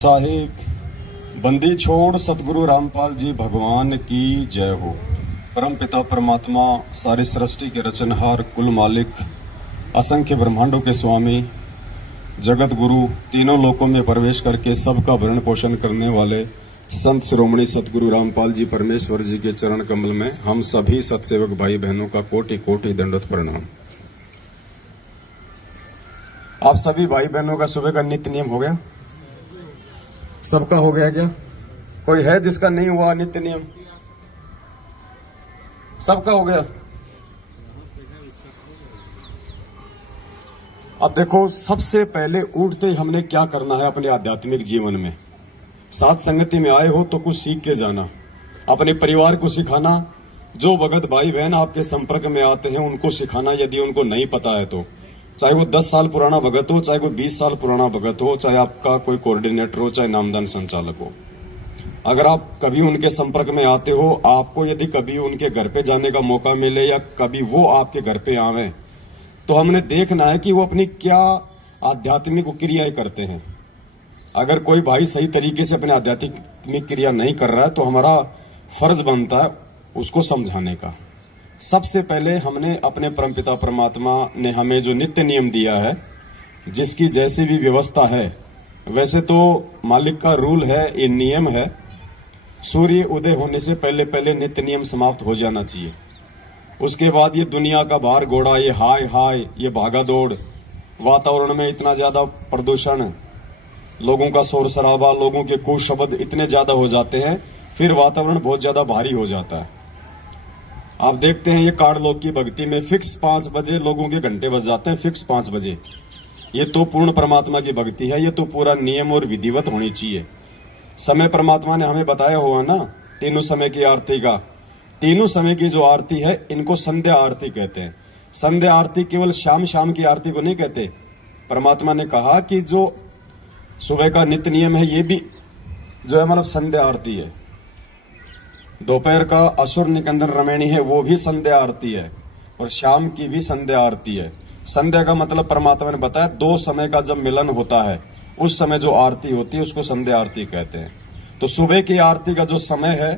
साहिब बंदी छोड़ सतगुरु रामपाल जी भगवान की जय हो। परम पिता परमात्मा सारी सृष्टि के रचनहार कुल मालिक असंख्य ब्रह्मांडों के स्वामी जगत गुरु तीनों लोकों में प्रवेश करके सबका भरण पोषण करने वाले संत शिरोमणि सतगुरु रामपाल जी परमेश्वर जी के चरण कमल में हम सभी सतसेवक भाई बहनों का कोटि कोटि दंडवत प्रणाम। आप सभी भाई बहनों का सुबह का नित्य नियम हो गया? सबका हो गया क्या? कोई है जिसका नहीं हुआ नित्य नियम? सबका हो गया। अब देखो, सबसे पहले उठते ही हमने क्या करना है अपने आध्यात्मिक जीवन में। साथ संगति में आए हो तो कुछ सीख के जाना, अपने परिवार को सिखाना, जो भगत भाई बहन आपके संपर्क में आते हैं उनको सिखाना यदि उनको नहीं पता है तो। चाहे वो 10 साल पुराना भगत हो, चाहे वो 20 साल पुराना भगत हो, चाहे आपका कोई कोऑर्डिनेटर हो, चाहे नामदान संचालक हो। अगर आप कभी उनके संपर्क में आते हो, आपको यदि कभी उनके घर पे जाने का मौका मिले या कभी वो आपके घर पे आवे, तो हमने देखना है कि वो अपनी क्या आध्यात्मिक क्रियाएं करते हैं। अगर कोई भाई सही तरीके से अपने आध्यात्मिक क्रिया नहीं कर रहा है तो हमारा फर्ज बनता है उसको समझाने का। सबसे पहले हमने अपने परमपिता परमात्मा ने हमें जो नित्य नियम दिया है, जिसकी जैसी भी व्यवस्था है, वैसे तो मालिक का रूल है, ये नियम है, सूर्य उदय होने से पहले पहले नित्य नियम समाप्त हो जाना चाहिए। उसके बाद ये दुनिया का भार घोड़ा, ये हाय हाय, ये भागा दौड़, वातावरण में इतना ज्यादा प्रदूषण, लोगों का शोर शराबा, लोगों के कुशब्द इतने ज्यादा हो जाते हैं, फिर वातावरण बहुत ज्यादा भारी हो जाता है। आप देखते हैं ये काड़ लोग की भक्ति में फिक्स 5 बजे लोगों के घंटे बज जाते हैं, फिक्स 5 बजे। ये तो पूर्ण परमात्मा की भक्ति है, ये तो पूरा नियम और विधिवत होनी चाहिए। समय परमात्मा ने हमें बताया हुआ ना, तीनों समय की आरती का। तीनों समय की जो आरती है इनको संध्या आरती कहते हैं। संध्या आरती केवल शाम शाम की आरती को नहीं कहते। परमात्मा ने कहा कि जो सुबह का नित्य नियम है ये भी जो है मतलब संध्या आरती है। दोपहर का असुर निकंदन रमैनी है, वो भी संध्या आरती है, और शाम की भी संध्या आरती है। संध्या का मतलब परमात्मा ने बताया 2 समय का जब मिलन होता है उस समय जो आरती होती है उसको संध्या आरती कहते हैं। तो सुबह की आरती का जो समय है,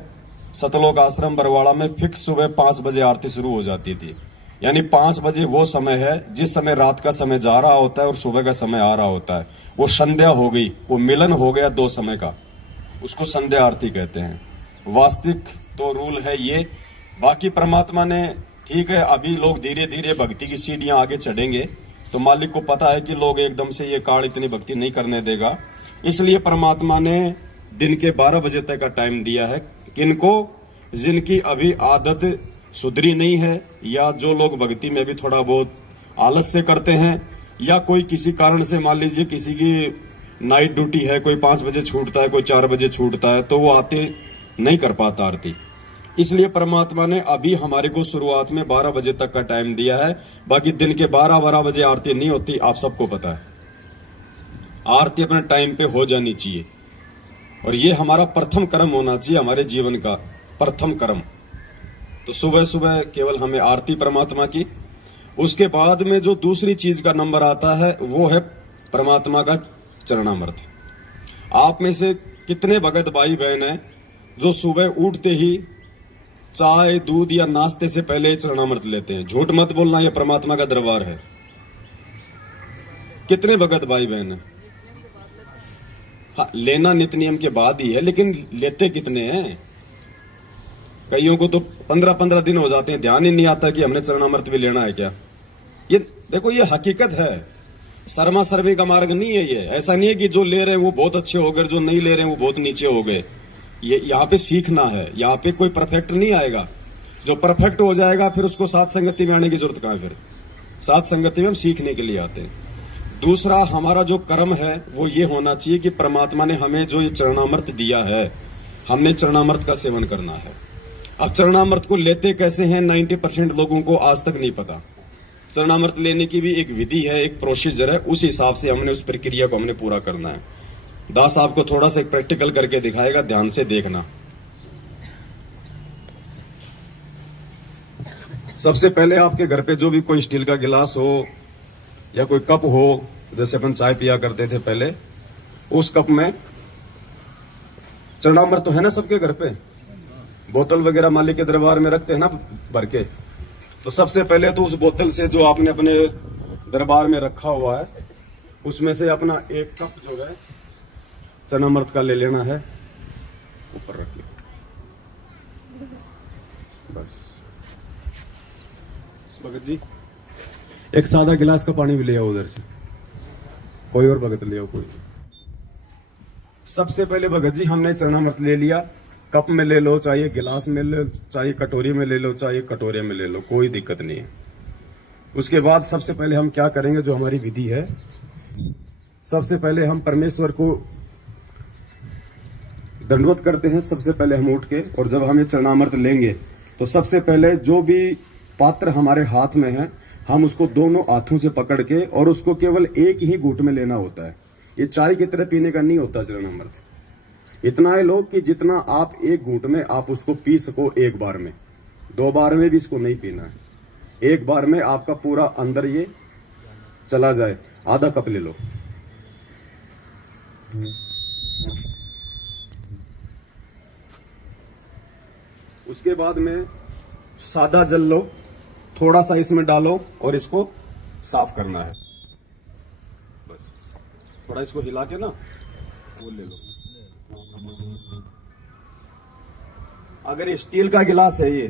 सतलोक आश्रम बरवाड़ा में फिक्स सुबह 5 बजे आरती शुरू हो जाती थी। यानी 5 बजे वो समय है जिस समय रात का समय जा रहा होता है और सुबह का समय आ रहा होता है। वो संध्या हो गई, वो मिलन हो गया 2 समय का, उसको संध्या आरती कहते हैं। वास्तविक तो रूल है ये। बाकी परमात्मा ने, ठीक है, अभी लोग धीरे धीरे भक्ति की सीढ़ियां आगे चढ़ेंगे, तो मालिक को पता है कि लोग एकदम से ये काल इतनी भक्ति नहीं करने देगा, इसलिए परमात्मा ने दिन के 12 बजे तक का टाइम दिया है। किनको? जिनकी अभी आदत सुधरी नहीं है, या जो लोग भक्ति में भी थोड़ा बहुत आलस से करते हैं, या कोई किसी कारण से, मान लीजिए किसी की नाइट ड्यूटी है, कोई 5 बजे छूटता है, कोई 4 बजे छूटता है, तो वो आते नहीं कर पाता आरती। इसलिए परमात्मा ने अभी हमारे को शुरुआत में 12 बजे तक का टाइम दिया है। बाकी दिन के 12 बजे आरती नहीं होती, आप सबको पता है। आरती अपने टाइम पे हो जानी चाहिए, और ये हमारा प्रथम कर्म होना चाहिए, हमारे जीवन का प्रथम कर्म। तो सुबह सुबह केवल हमें आरती परमात्मा की। उसके बाद में जो दूसरी चीज का नंबर आता है वो है परमात्मा का चरणामृत। आप में से कितने भगत भाई बहन हैं जो सुबह उठते ही चाय दूध या नाश्ते से पहले ही चरणामृत लेते हैं? झूठ मत बोलना, यह परमात्मा का दरबार है। कितने भगत भाई बहन हैं? हाँ, लेना नित्य नियम के बाद ही है, लेकिन लेते कितने हैं? कईयों को तो 15-15 दिन हो जाते हैं, ध्यान ही नहीं आता कि हमने चरणामृत भी लेना है क्या। ये देखो, ये हकीकत है, शर्मा शर्मी का मार्ग नहीं है ये। ऐसा नहीं है कि जो ले रहे हैं वो बहुत अच्छे हो गए, जो नहीं ले रहे हैं वो बहुत नीचे हो गए। ये यहाँ पे सीखना है, यहाँ पे कोई परफेक्ट नहीं आएगा। जो परफेक्ट हो जाएगा फिर उसको साथ संगति में आने की जरूरत कहाँ है? फिर साथ संगति में हम सीखने के लिए आते हैं। दूसरा, हमारा जो कर्म है वो ये होना चाहिए कि परमात्मा ने हमें जो ये चरणामृत दिया है, हमने चरणामृत का सेवन करना है। अब चरणामृत को लेते कैसे हैं 90% लोगों को आज तक नहीं पता। चरणामृत लेने की भी एक विधि है, एक प्रोसीजर है, उस हिसाब से हमने उस प्रक्रिया को हमने पूरा करना है। दास आपको थोड़ा सा एक प्रैक्टिकल करके दिखाएगा, ध्यान से देखना। सबसे पहले आपके घर पे जो भी कोई स्टील का गिलास हो या कोई कप हो, जैसे अपन चाय पिया करते थे पहले, उस कप में चरणामृत तो है ना सबके घर पे, बोतल वगैरह मालिक के दरबार में रखते हैं ना भर के। तो सबसे पहले तो उस बोतल से जो आपने अपने दरबार में रखा हुआ है उसमें से अपना एक कप जो है चरणामृत का ले लेना है, ऊपर रखिए बस। भगत जी एक सादा गिलास का पानी भी ले आओ उधर से, कोई और भगत ले आओ कोई। सबसे पहले भगत जी हमने चरणामृत ले लिया, कप में ले लो, चाहे गिलास में ले लो, चाहे कटोरी में ले लो, चाहे कटोरे में ले लो, कोई दिक्कत नहीं है। उसके बाद सबसे पहले हम क्या करेंगे, जो हमारी विधि है, सबसे पहले हम परमेश्वर को दंडवत करते हैं। सबसे पहले हम उठ के, और जब हम ये चरणामृत लेंगे तो सबसे पहले जो भी पात्र हमारे हाथ में है हम उसको दोनों हाथों से पकड़ के, और उसको केवल एक ही घूंट में लेना होता है। ये चाय की तरह पीने का नहीं होता चरणामृत। इतना है लोग कि जितना आप एक घूंट में आप उसको पी सको एक बार में, 2 बार में भी इसको नहीं पीना है, एक बार में आपका पूरा अंदर ये चला जाए। आधा कप ले लो, उसके बाद में सादा जल लो, थोड़ा सा इसमें डालो और इसको साफ करना है। बस थोड़ा इसको हिला के ना वो ले लो। अगर ये स्टील का गिलास है ये,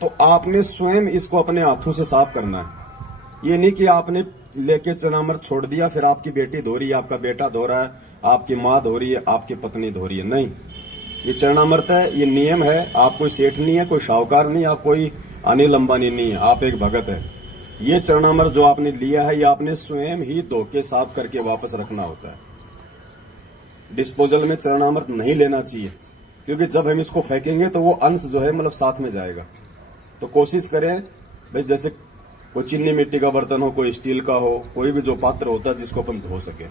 तो आपने स्वयं इसको अपने हाथों से साफ करना है। ये नहीं कि आपने लेके चरणामृत छोड़ दिया, फिर आपकी बेटी धो रही है, आपका बेटा धो रहा है, आपकी माँ धो रही है, आपकी पत्नी धो रही है। नहीं, ये चरणामृत है, ये नियम है। आप कोई सेठ नहीं है, कोई शाहूकार नहीं, आप कोई अनिल अंबानी नहीं है, आप एक भगत है। ये चरणामृत जो आपने लिया है ये आपने स्वयं ही धो के साफ करके वापस रखना होता है। डिस्पोजल में चरणामृत नहीं लेना चाहिए, क्योंकि जब हम इसको फेंकेंगे तो वो अंश जो है मतलब साथ में जाएगा। तो कोशिश करें भाई, जैसे कोई चीनी मिट्टी का बर्तन हो, कोई स्टील का हो, कोई भी जो पात्र होता है जिसको अपन धो सके,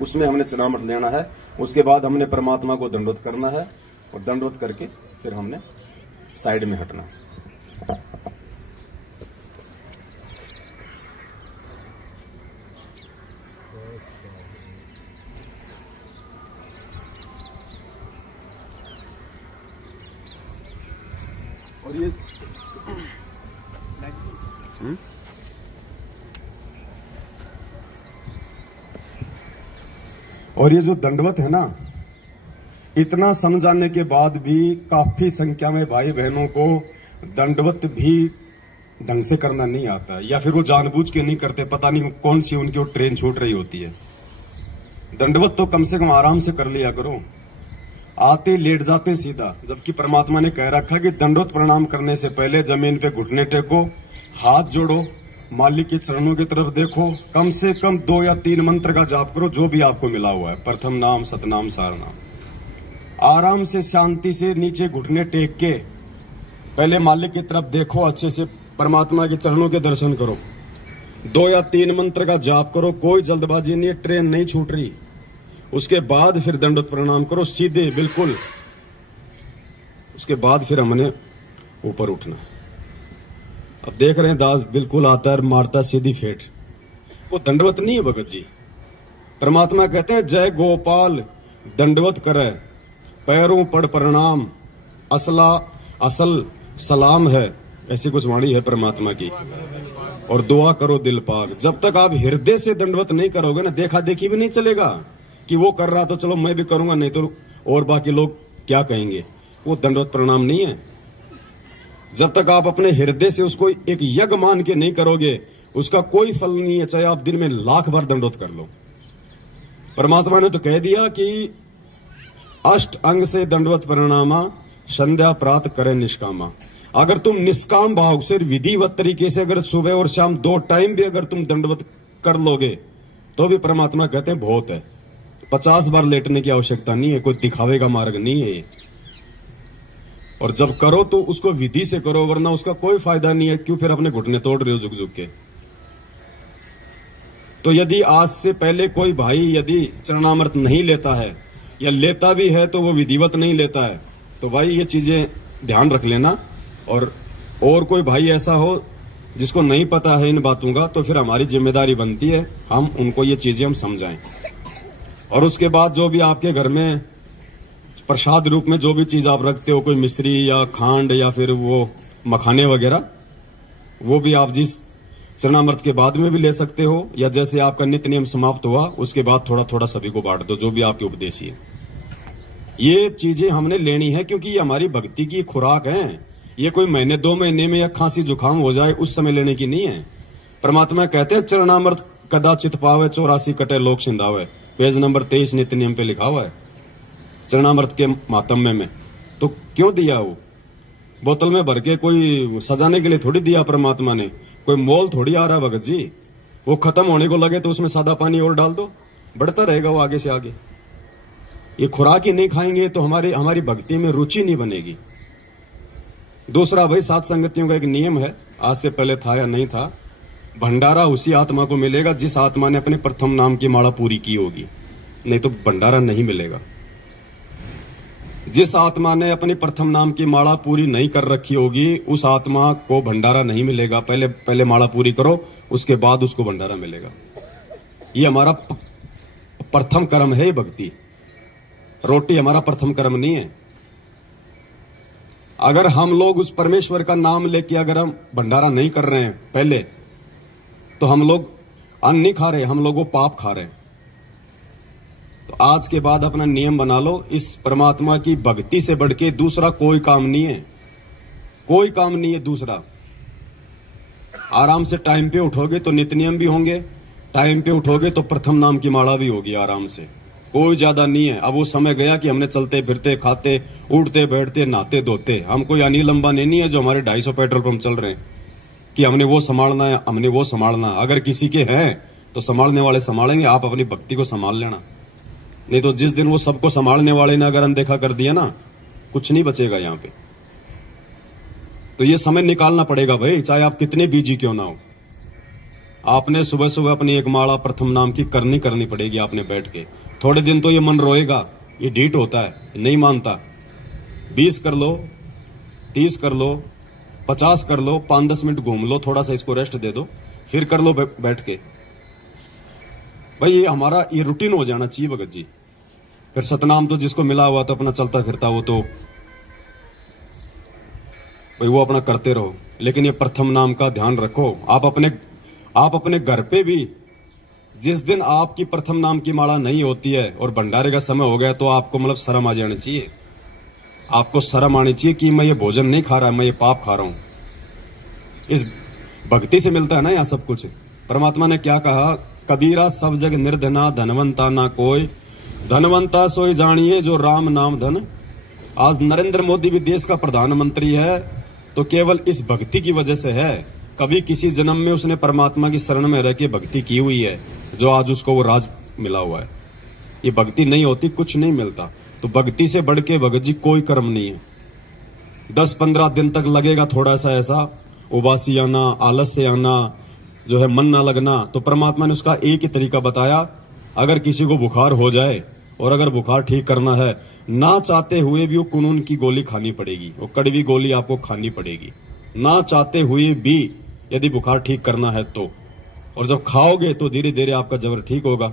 उसमें हमने चरणामृत लेना है। उसके बाद हमने परमात्मा को दंडवत करना है, और दंडवत करके फिर हमने साइड में हटना। और ये और ये जो दंडवत है ना, इतना समझाने के बाद भी काफी संख्या में भाई बहनों को दंडवत भी ढंग से करना नहीं आता, या फिर वो जानबूझ के नहीं करते, पता नहीं कौन सी उनकी वो ट्रेन छूट रही होती है। दंडवत तो कम से कम आराम से कर लिया करो, आते लेट जाते सीधा। जबकि परमात्मा ने कह रखा कि दंडवत प्रणाम करने से पहले जमीन पे घुटने टेको, हाथ जोड़ो, मालिक के चरणों की तरफ देखो, कम से कम 2 या 3 मंत्र का जाप करो, जो भी आपको मिला हुआ है, प्रथम नाम, सतनाम, सारनाम। आराम से शांति से नीचे घुटने टेक के पहले मालिक की तरफ देखो, अच्छे से परमात्मा के चरणों के दर्शन करो, 2 या 3 मंत्र का जाप करो, कोई जल्दबाजी नहीं, ट्रेन नहीं छूट रही। उसके बाद फिर दंडवत प्रणाम करो सीधे बिल्कुल। उसके बाद फिर हमने ऊपर उठना। अब देख रहे हैं दास बिल्कुल आता है, मारता सीधी फेट। वो दंडवत नहीं है भगत जी। परमात्मा कहते हैं जय गोपाल दंडवत करे, पैरों पड़ प्रणाम, असल सलाम है, ऐसी कुछ वाणी है परमात्मा की। और दुआ करो दिल पाक। जब तक आप हृदय से दंडवत नहीं करोगे ना, देखा देखी भी नहीं चलेगा कि वो कर रहा तो चलो मैं भी करूंगा, नहीं तो और बाकी लोग क्या कहेंगे। वो दंडवत प्रणाम नहीं है। जब तक आप अपने हृदय से उसको एक यज्ञ मान के नहीं करोगे, उसका कोई फल नहीं है, चाहे आप दिन में 1,00,000 बार दंडवत कर लो। परमात्मा ने तो कह दिया कि अष्ट अंग से दंडवत प्रणामा, संध्या प्रात करे निष्कामा। अगर तुम निष्काम भाव से विधिवत तरीके से अगर सुबह और शाम 2 टाइम भी अगर तुम दंडवत कर लोगे तो भी परमात्मा कहते हैं बहुत है। 50 बार लेटने की आवश्यकता नहीं है, कोई दिखावे का मार्ग नहीं है। और जब करो तो उसको विधि से करो, वरना उसका कोई फायदा नहीं है। क्यों फिर अपने घुटने तोड़ रहे हो झुक झुक के। तो यदि आज से पहले कोई भाई यदि चरणामृत नहीं लेता है, या लेता भी है तो वो विधिवत नहीं लेता है, तो भाई ये चीजें ध्यान रख लेना। और कोई भाई ऐसा हो जिसको नहीं पता है इन बातों का, तो फिर हमारी जिम्मेदारी बनती है हम उनको ये चीजें हम समझाएं। और उसके बाद जो भी आपके घर में प्रसाद रूप में जो भी चीज आप रखते हो, कोई मिश्री या खांड या फिर वो मखाने वगैरह, वो भी आप जिस चरणामृत के बाद में भी ले सकते हो, या जैसे आपका नित्य नियम समाप्त हुआ उसके बाद थोड़ा थोड़ा सभी को बांट दो, जो भी आपके उपदेश है। ये चीजें हमने लेनी है क्योंकि ये हमारी भक्ति की खुराक है। ये कोई महीने 2 महीने में या खांसी जुकाम हो जाए उस समय लेने की नहीं है। परमात्मा कहते हैं चरणामृत कदाचित पावे 84 कटे लोक सिंधावे, पेज नंबर 23 नित्य नियम पे लिखा हुआ है चरणामृत के मातम्य में। तो क्यों दिया? वो बोतल में भर के कोई सजाने के लिए थोड़ी दिया परमात्मा ने, कोई मोल थोड़ी आ रहा है भगत जी। वो खत्म होने को लगे तो उसमें सादा पानी और डाल दो, बढ़ता रहेगा वो आगे से आगे। ये खुराक ही नहीं खाएंगे तो हमारी भक्ति में रुचि नहीं बनेगी। दूसरा भाई, सात संगतियों का एक नियम है, आज से पहले था या नहीं था, भंडारा उसी आत्मा को मिलेगा जिस आत्मा ने अपने प्रथम नाम की माला पूरी की होगी, नहीं तो भंडारा नहीं मिलेगा। जिस आत्मा ने अपनी प्रथम नाम की माला पूरी नहीं कर रखी होगी उस आत्मा को भंडारा नहीं मिलेगा। पहले माला पूरी करो, उसके बाद उसको भंडारा मिलेगा। ये हमारा प्रथम कर्म है, भक्ति। रोटी हमारा प्रथम कर्म नहीं है। अगर हम लोग उस परमेश्वर का नाम लेके अगर हम भंडारा नहीं कर रहे हैं पहले, तो हम लोग अन्न नहीं खा रहे, हम लोग वो पाप खा रहे हैं। तो आज के बाद अपना नियम बना लो, इस परमात्मा की भक्ति से बढ़ के दूसरा कोई काम नहीं है, कोई काम नहीं है दूसरा। आराम से टाइम पे उठोगे तो नित्य नियम भी होंगे, टाइम पे उठोगे तो प्रथम नाम की माला भी होगी आराम से। कोई ज्यादा नहीं है। अब वो समय गया कि हमने चलते फिरते, खाते, उठते बैठते, नहाते धोते, हम कोई अनिल अंबानी नहीं है जो हमारे 250 पेट्रोल पंप चल रहे हैं कि हमने वो संभालना है, हमने वो संभालना। अगर किसी के हैं तो संभालने वाले संभालेंगे, आप अपनी भक्ति को संभाल लेना। नहीं तो जिस दिन वो सबको संभालने वाले ने अगर अनदेखा कर दिया ना, कुछ नहीं बचेगा यहाँ पे। तो ये समय निकालना पड़ेगा भाई, चाहे आप कितने बिजी क्यों ना हो। आपने सुबह सुबह अपनी एक माला प्रथम नाम की करनी पड़ेगी आपने बैठ के। थोड़े दिन तो ये मन रोएगा, ये ढीठ होता है, नहीं मानता। 20 कर लो, 30 कर लो, 50 कर लो, 5-10 मिनट घूम लो, थोड़ा सा इसको रेस्ट दे दो, फिर कर लो बैठ के। भाई ये हमारा ये रूटीन हो जाना चाहिए भगत जी। फिर सतनाम तो जिसको मिला हुआ तो अपना चलता फिरता, वो तो भाई वो अपना करते रहो, लेकिन ये प्रथम नाम का ध्यान रखो। आप अपने घर पे भी जिस दिन आपकी प्रथम नाम की माला नहीं होती है और भंडारे का समय हो गया, तो आपको मतलब शर्म आ जानी चाहिए। आपको शर्म आनी चाहिए कि मैं ये भोजन नहीं खा रहा, मैं ये पाप खा रहा हूं। इस भक्ति से मिलता है ना यहाँ सब कुछ। परमात्मा ने क्या कहा, कबीरा सब जग निर्धना, धनवंता ना कोई, धनवंता सोई जानिए जो राम नाम धन। आज नरेंद्र मोदी भी देश का प्रधानमंत्री है तो केवल इस भक्ति की वजह से है। कभी किसी जन्म में उसने परमात्मा की शरण में रह के भक्ति की हुई है, जो आज उसको वो राज मिला हुआ है। ये भक्ति नहीं होती कुछ नहीं मिलता। तो भक्ति से बढ़ के भगत जी कोई कर्म नहीं है। 10-15 दिन तक लगेगा थोड़ा सा ऐसा उबासी आना, आलस से आना, जो है मन ना लगना, तो परमात्मा ने उसका एक ही तरीका बताया। अगर किसी को बुखार हो जाए और अगर बुखार ठीक करना है, ना चाहते हुए भी वो कुनून की गोली खानी पड़ेगी, वो कड़वी गोली आपको खानी पड़ेगी, ना चाहते हुए भी, यदि बुखार ठीक करना है तो। और जब खाओगे तो धीरे धीरे आपका जबर ठीक होगा।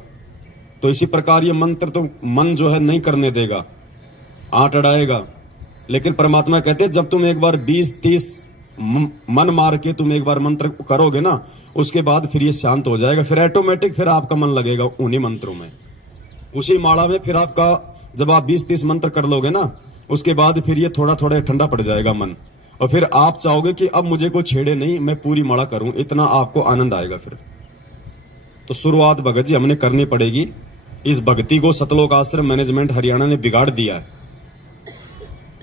तो इसी प्रकार ये मंत्र तो मन जो है नहीं करने देगा, आंट अड़ाएगा। लेकिन परमात्मा कहते हैं जब तुम एक बार 20-30 मन मार के तुम एक बार मंत्र करोगे ना, उसके बाद फिर ये शांत हो जाएगा। फिर ऑटोमेटिक फिर आपका मन लगेगा उन्हीं मंत्रों में, उसी माला में। फिर आपका जब आप 20-30 मंत्र कर लोगे ना, उसके बाद फिर ये थोड़ा थोड़ा ठंडा पड़ जाएगा मन, और फिर आप चाहोगे कि अब मुझे कोई छेड़े नहीं, मैं पूरी माला करूं, इतना आपको आनंद आएगा फिर। तो शुरुआत भगत जी हमने करनी पड़ेगी। इस भक्ति को सतलोक आश्रम मैनेजमेंट हरियाणा ने बिगाड़ दिया है।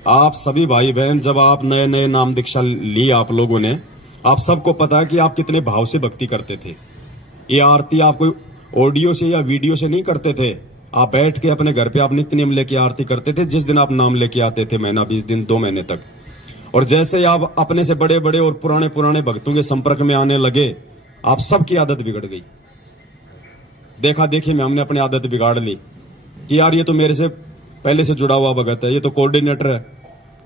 आप सभी भाई बहन, जब आप नए नए नाम दीक्षा ली आप लोगों ने, आप सबको पता है कि आप कितने भाव से भक्ति करते थे। ये आरती आप कोई ऑडियो से या वीडियो से नहीं करते थे, आप बैठ के अपने घर पे आप नित्य नियम लेके आरती करते थे। जिस दिन आप नाम लेके आते थे, महीना 20 दिन 2 महीने तक, और जैसे आप अपने से बड़े बड़े और पुराने भक्तों के संपर्क में आने लगे, आप सबकी आदत बिगड़ गई। देखा देखी में हमने अपनी आदत बिगाड़ ली कि यार ये तो मेरे से पहले से जुड़ा हुआ भगत है, ये तो कोऑर्डिनेटर है,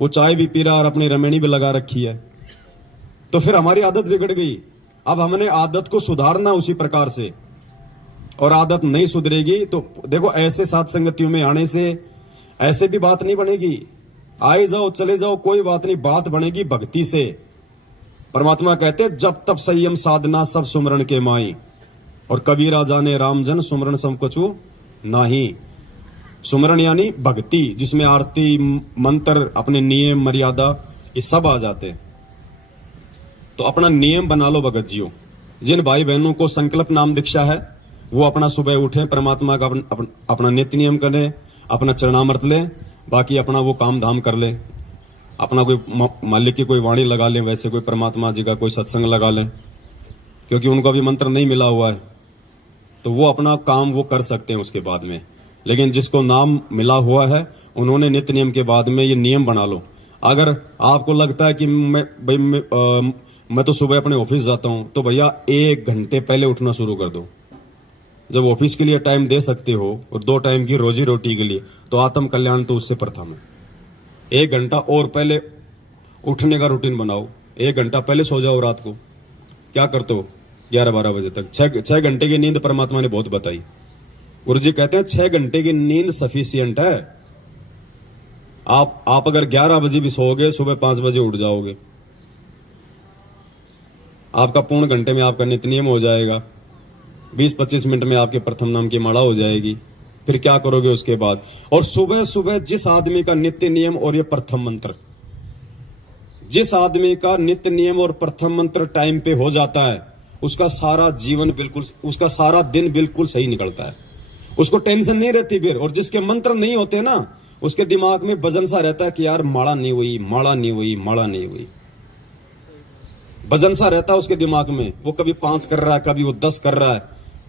वो चाय भी पी रहा और अपनी रमेणी भी लगा रखी है। तो फिर हमारी आदत बिगड़ गई। अब हमने आदत को सुधारना उसी प्रकार से। और आदत नहीं सुधरेगी तो देखो ऐसे साथ संगतियों में आने से ऐसे भी बात नहीं बनेगी। आए जाओ चले जाओ कोई बात नहीं, बात बनेगी भक्ति से। परमात्मा कहते हैं जब तब संयम साधना सब सुमरण के माई, और कबीरा जाने रामजन सुमरण सब कछु नाही। सुमरण यानी भक्ति, जिसमें आरती मंत्र अपने नियम मर्यादा ये सब आ जाते हैं। तो अपना नियम बना लो भगत जियो। जिन भाई बहनों को संकल्प नाम दीक्षा है वो अपना सुबह उठे, परमात्मा का अपना नित्य नियम करें, अपना चरणामृत ले, बाकी अपना वो काम धाम कर ले। अपना कोई मालिक की कोई वाणी लगा ले, वैसे कोई परमात्मा जी का कोई सत्संग लगा ले, क्योंकि उनको अभी मंत्र नहीं मिला हुआ है तो वो अपना काम वो कर सकते हैं उसके बाद में। लेकिन जिसको नाम मिला हुआ है उन्होंने नित्य नियम के बाद में ये नियम बना लो। अगर आपको लगता है कि मैं तो सुबह अपने ऑफिस जाता हूं, तो भैया 1 घंटे पहले उठना शुरू कर दो। जब ऑफिस के लिए टाइम दे सकते हो और 2 टाइम की रोजी रोटी के लिए, तो आत्म कल्याण तो उससे प्रथम है। 1 घंटा और पहले उठने का रूटीन बनाओ। 1 घंटा पहले सो जाओ रात को। क्या करते हो 11-12 बजे तक? 6 घंटे की नींद परमात्मा ने बहुत बताई। गुरु जी कहते हैं 6 घंटे की नींद सफिशियंट है। आप अगर 11 बजे भी सोओगे, सुबह 5 बजे उठ जाओगे, आपका पूर्ण घंटे में आपका नित्य नियम हो जाएगा। 20-25 मिनट में आपके प्रथम नाम की माला हो जाएगी। फिर क्या करोगे उसके बाद? और सुबह सुबह जिस आदमी का नित्य नियम और ये प्रथम मंत्र, जिस आदमी का नित्य नियम और प्रथम मंत्र टाइम पे हो जाता है, उसका सारा जीवन बिल्कुल, उसका सारा दिन बिल्कुल सही निकलता है। उसको टेंशन नहीं रहती फिर। और जिसके मंत्र नहीं होते ना, उसके दिमाग में वजन सा रहता है कि यार माला नहीं हुई, माला नहीं हुई, माला नहीं हुई। वजन सा रहता है उसके दिमाग में। वो कभी 5 कर रहा है, कभी वो 10 कर रहा है,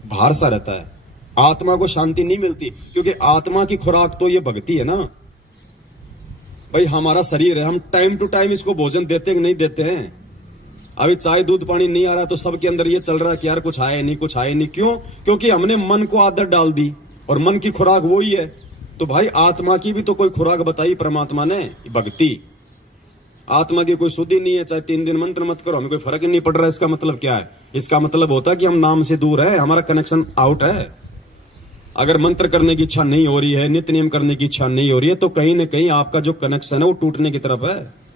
भार सा रहता है। आत्मा को शांति नहीं मिलती, क्योंकि आत्मा की खुराक तो ये भक्ति है ना भाई। हमारा शरीर है, हम टाइम टू टाइम इसको भोजन देते कि नहीं देते हैं? अभी चाय दूध पानी नहीं आ रहा तो सबके अंदर ये चल रहा है कि यार कुछ आए नहीं, कुछ आए नहीं। क्यों? क्योंकि हमने मन को आदत डाल दी, और मन की खुराक वो ही है। तो भाई आत्मा की भी तो कोई खुराक बताई परमात्मा ने, भक्ति। आत्मा की कोई शुद्धि नहीं है, चाहे 3 दिन मंत्र मत करो, हमें कोई फर्क ही नहीं पड़ रहा है। इसका मतलब क्या है? इसका मतलब होता है कि हम नाम से दूर है, हमारा कनेक्शन आउट है। अगर मंत्र करने की इच्छा नहीं हो रही है, नित्य नियम करने की इच्छा नहीं हो रही है, तो कहीं ना कहीं आपका जो कनेक्शन है वो टूटने की तरफ है।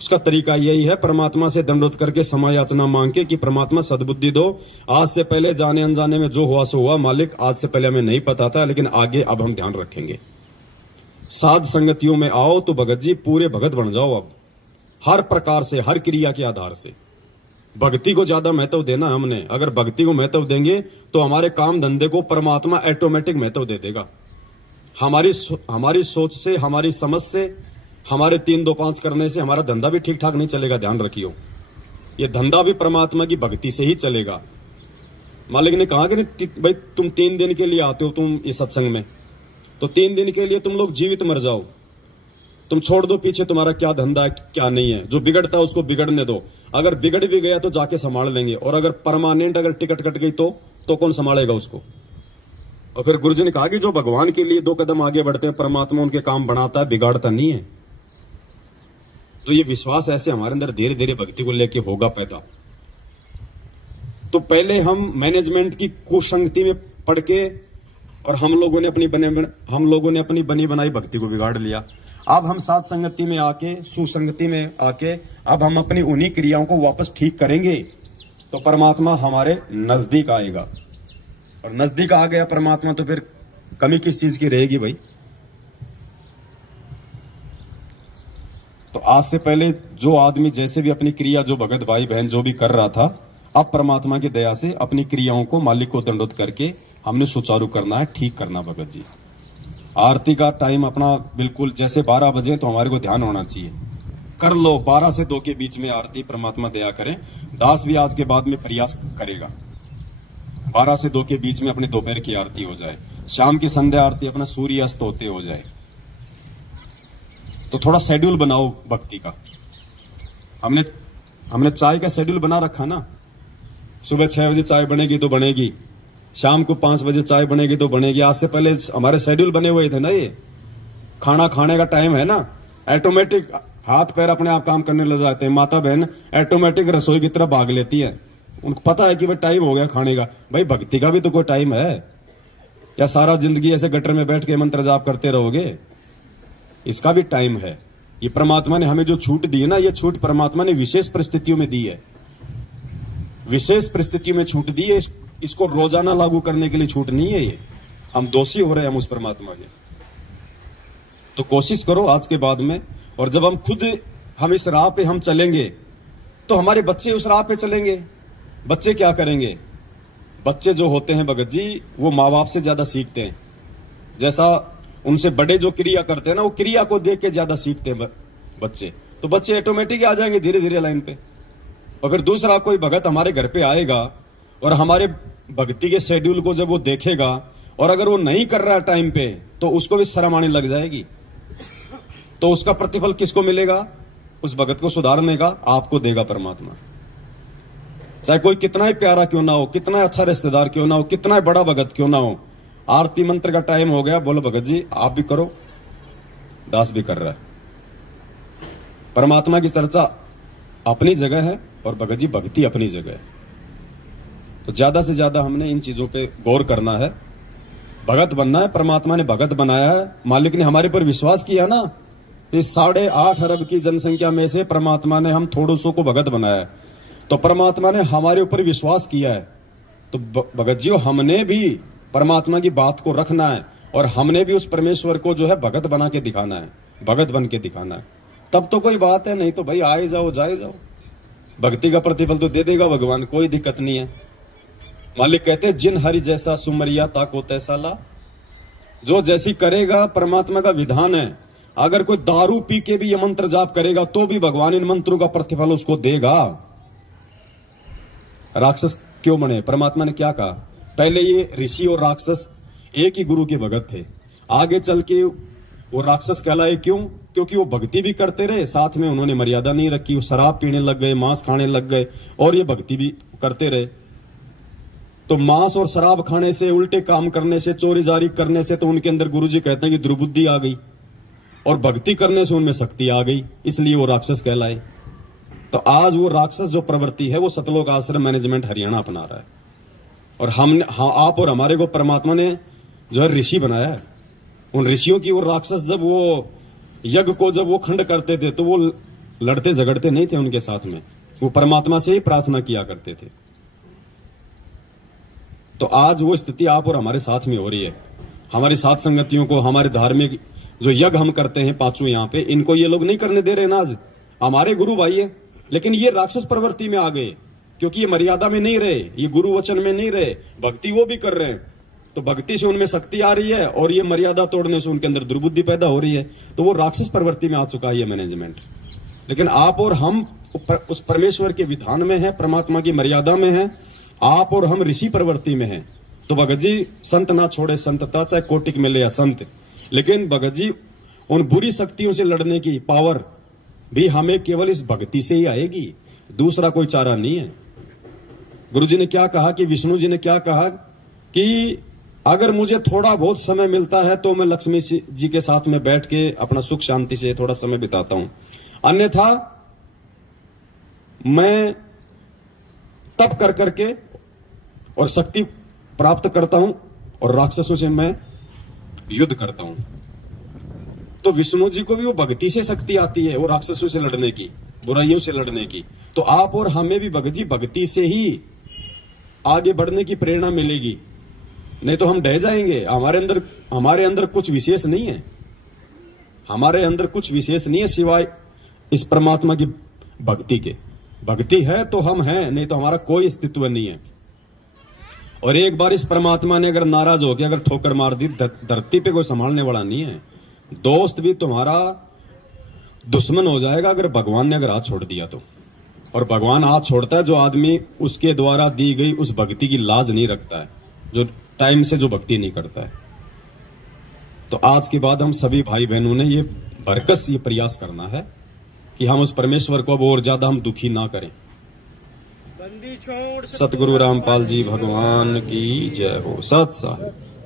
उसका तरीका यही है, परमात्मा से दंडवत करके समय याचना मांग के कि परमात्मा सद्बुद्धि दो। आज से पहले जाने अनजाने में जो हुआ सो हुआ, मालिक आज से पहले हमें नहीं पता था, लेकिन आगे अब हम ध्यान रखेंगे। साध संगतियों में आओ तो भगत जी पूरे भगत बन जाओ। अब हर प्रकार से, हर क्रिया के आधार से भक्ति को ज्यादा महत्व देना हमने। अगर भक्ति को महत्व देंगे तो हमारे काम धंधे को परमात्मा ऑटोमेटिक महत्व दे देगा। हमारी सोच से, हमारी समझ से, हमारे 3-2-5 करने से हमारा धंधा भी ठीक ठाक नहीं चलेगा। ध्यान रखियो, ये धंधा भी परमात्मा की भक्ति से ही चलेगा। मालिक ने कहा कि भाई तुम 3 दिन के लिए आते हो तुम इस सत्संग में, तो 3 दिन के लिए तुम लोग जीवित मर जाओ। तुम छोड़ दो पीछे तुम्हारा क्या धंधा है क्या नहीं है। जो बिगड़ता है उसको बिगड़ने दो। अगर बिगड़ भी गया तो जाके संभाल लेंगे, और अगर परमानेंट अगर टिकट कट गई तो कौन संभालेगा उसको? और फिर गुरुजी ने कहा कि जो भगवान के लिए 2 कदम आगे बढ़ते हैं, परमात्मा उनके काम बनाता है, बिगाड़ता नहीं है। तो ये विश्वास ऐसे हमारे अंदर धीरे धीरे भक्ति को लेके होगा पैदा। तो पहले हम मैनेजमेंट की कुसंगति में पड़ के, और हम लोगों ने अपनी बनी बनाई भक्ति को बिगाड़ लिया। अब हम साथ संगति में आके, सुसंगति में आके, अब हम अपनी उन्हीं क्रियाओं को वापस ठीक करेंगे तो परमात्मा हमारे नजदीक आएगा। और नजदीक आ गया परमात्मा तो फिर कमी किस चीज की रहेगी भाई? तो आज से पहले जो आदमी जैसे भी अपनी क्रिया, जो भगत भाई बहन जो भी कर रहा था, अब परमात्मा की दया से अपनी क्रियाओं को मालिक को दंडोत करके हमने सुचारू करना है, ठीक करना। भगत जी आरती का टाइम अपना बिल्कुल जैसे 12 बजे, तो हमारे को ध्यान होना चाहिए। कर लो 12 से 2 के बीच में आरती, परमात्मा दया करें। दास भी आज के बाद में प्रयास करेगा 12 से 2 के बीच में अपने दोपहर की आरती हो जाए, शाम की संध्या आरती अपना सूर्य अस्त होते हो जाए। तो थोड़ा शेड्यूल बनाओ भक्ति का। हमने चाय का शेड्यूल बना रखा ना, सुबह 6 बजे चाय बनेगी तो बनेगी, शाम को 5 बजे चाय बनेगी तो बनेगी। आज से पहले हमारे शेड्यूल बने हुए थे ना, ये खाना खाने का टाइम है ना, ऑटोमेटिक हाथ पैर अपने आप काम करने लग जाते हैं। माता बहन ऑटोमेटिक रसोई की तरफ भाग लेती है। उनको पता है कि भाई टाइम हो गया खाने का। भाई भक्ति का भी तो कोई टाइम है, या सारा जिंदगी ऐसे गटर में बैठ के मंत्र जाप करते रहोगे? इसका भी टाइम है। ये परमात्मा ने हमें जो छूट दी है ना, ये छूट परमात्मा ने विशेष परिस्थितियों में दी है, विशेष परिस्थितियों में छूट दी है। इसको रोजाना लागू करने के लिए छूट नहीं है। ये हम दोषी हो रहे हैं हम उस परमात्मा के। तो कोशिश करो आज के बाद में, और जब हम इस राह पे हम चलेंगे तो हमारे बच्चे उस राह पे चलेंगे। बच्चे क्या करेंगे? बच्चे जो होते हैं भगत जी, वो माँ बाप से ज्यादा सीखते हैं। जैसा उनसे बड़े जो क्रिया करते हैं ना, वो क्रिया को देख के ज्यादा सीखते हैं बच्चे। तो बच्चे ऑटोमेटिक आ जाएंगे धीरे धीरे लाइन पे। और फिर दूसरा कोई भगत हमारे घर पे आएगा और हमारे भक्ति के शेड्यूल को जब वो देखेगा, और अगर वो नहीं कर रहा है टाइम पे, तो उसको भी शर्म आने लग जाएगी। तो उसका प्रतिफल किसको मिलेगा? उस भगत को सुधारने का आपको देगा परमात्मा। चाहे कोई कितना ही प्यारा क्यों ना हो, कितना अच्छा रिश्तेदार क्यों ना हो, कितना बड़ा भगत क्यों ना हो। आरती मंत्र का टाइम हो गया, बोलो भगत जी आप भी करो, दास भी कर रहा है। परमात्मा की चर्चा अपनी जगह है और भगत जी भक्ति अपनी जगह है। तो ज्यादा से ज्यादा हमने इन चीजों पे गौर करना है। भगत बनना है, परमात्मा ने भगत बनाया है। मालिक ने हमारे पर विश्वास किया ना, इस 8.5 अरब की जनसंख्या में से परमात्मा ने हम थोड़ों सौ को भगत बनाया है। तो परमात्मा ने हमारे ऊपर विश्वास किया है। तो भगत जी हमने भी परमात्मा की बात को रखना है, और हमने भी उस परमेश्वर को जो है भगत बना के दिखाना है, भगत बन के दिखाना है। तब तो कोई बात है, नहीं तो भाई आए जाओ जाए जाओ। भक्ति का प्रतिफल तो दे देगा भगवान, कोई दिक्कत नहीं है। मालिक कहते हैं जिन हरि जैसा सुमरिया ताको तैसा ला। जो जैसी करेगा परमात्मा का विधान है। अगर कोई दारू पी के भी ये मंत्र जाप करेगा तो भी भगवान इन मंत्रों का प्रतिफल उसको देगा। राक्षस क्यों बने? परमात्मा ने क्या कहा? पहले ये ऋषि और राक्षस एक ही गुरु के भगत थे। आगे चल के वो राक्षस कहलाए। क्यों? क्योंकि वो भक्ति भी करते रहे, साथ में उन्होंने मर्यादा नहीं रखी। वो शराब पीने लग गए, मांस खाने लग गए, और ये भक्ति भी करते रहे। तो मांस और शराब खाने से, उल्टे काम करने से, चोरी जारी करने से, तो उनके अंदर गुरुजी कहते हैं कि दुर्बुद्धि आ गई, और भक्ति करने से उनमें शक्ति आ गई, इसलिए वो राक्षस कहलाए। तो आज वो राक्षस जो प्रवृत्ति है वो सतलोक आश्रम मैनेजमेंट हरियाणा अपना रहा है। और हमने आप और हमारे को परमात्मा ने जो है ऋषि बनाया है। उन ऋषियों की वो राक्षस जब वो यज्ञ को जब वो खंड करते थे तो वो लड़ते झगड़ते नहीं थे उनके साथ में, वो परमात्मा से ही प्रार्थना किया करते थे। तो आज वो स्थिति आप और हमारे साथ में हो रही है। हमारी साथ संगतियों को, हमारे धार्मिक जो यज्ञ हम करते हैं पांचों यहाँ पे, इनको ये लोग नहीं करने दे रहे ना। आज हमारे गुरु भाई है, लेकिन ये राक्षस प्रवृत्ति में आ गए, क्योंकि ये मर्यादा में नहीं रहे, ये गुरु वचन में नहीं रहे। भक्ति वो भी कर रहे हैं, तो भक्ति से उनमें शक्ति आ रही है, और ये मर्यादा तोड़ने से उनके अंदर दुर्बुद्धि पैदा हो रही है। तो वो राक्षस प्रवृत्ति में आ चुका है ये मैनेजमेंट। लेकिन आप और हम उस परमेश्वर के विधान में है, परमात्मा की मर्यादा में है। आप और हम ऋषि प्रवृत्ति में है। तो भगत जी संत ना छोड़े संतता, चाहे कोटिक मिले या संत। लेकिन भगत जी उन बुरी शक्तियों से लड़ने की पावर भी हमें केवल इस भक्ति से ही आएगी, दूसरा कोई चारा नहीं है। गुरु जी ने क्या कहा कि विष्णु जी ने क्या कहा कि अगर मुझे थोड़ा बहुत समय मिलता है तो मैं लक्ष्मी जी के साथ में बैठ के अपना सुख शांति से थोड़ा समय बिताता हूं, अन्यथा मैं तप कर करके और शक्ति प्राप्त करता हूं और राक्षसों से मैं युद्ध करता हूं। तो विष्णु जी को भी वो भक्ति से शक्ति आती है, वो राक्षसों से लड़ने की, बुराइयों से लड़ने की। तो आप और हमें भी भगत जी भक्ति से ही आगे बढ़ने की प्रेरणा मिलेगी, नहीं तो हम ढह जाएंगे। हमारे अंदर कुछ विशेष नहीं है, हमारे अंदर कुछ विशेष नहीं है सिवाय इस परमात्मा की भक्ति के। भक्ति है तो हम हैं, नहीं तो हमारा कोई अस्तित्व नहीं है। और एक बार इस परमात्मा ने अगर नाराज हो गया, अगर ठोकर मार दी, धरती पे कोई संभालने वाला नहीं है। दोस्त भी तुम्हारा दुश्मन हो जाएगा अगर भगवान ने अगर हाथ छोड़ दिया तो। और भगवान हाथ छोड़ता है जो आदमी उसके द्वारा दी गई उस भक्ति की लाज नहीं रखता है, जो टाइम से जो भक्ति नहीं करता है। तो आज के बाद हम सभी भाई बहनों ने ये बरकस ये प्रयास करना है कि हम उस परमेश्वर को अब और ज्यादा हम दुखी ना करें। सतगुरु रामपाल जी भगवान की जय हो। सत साहिब।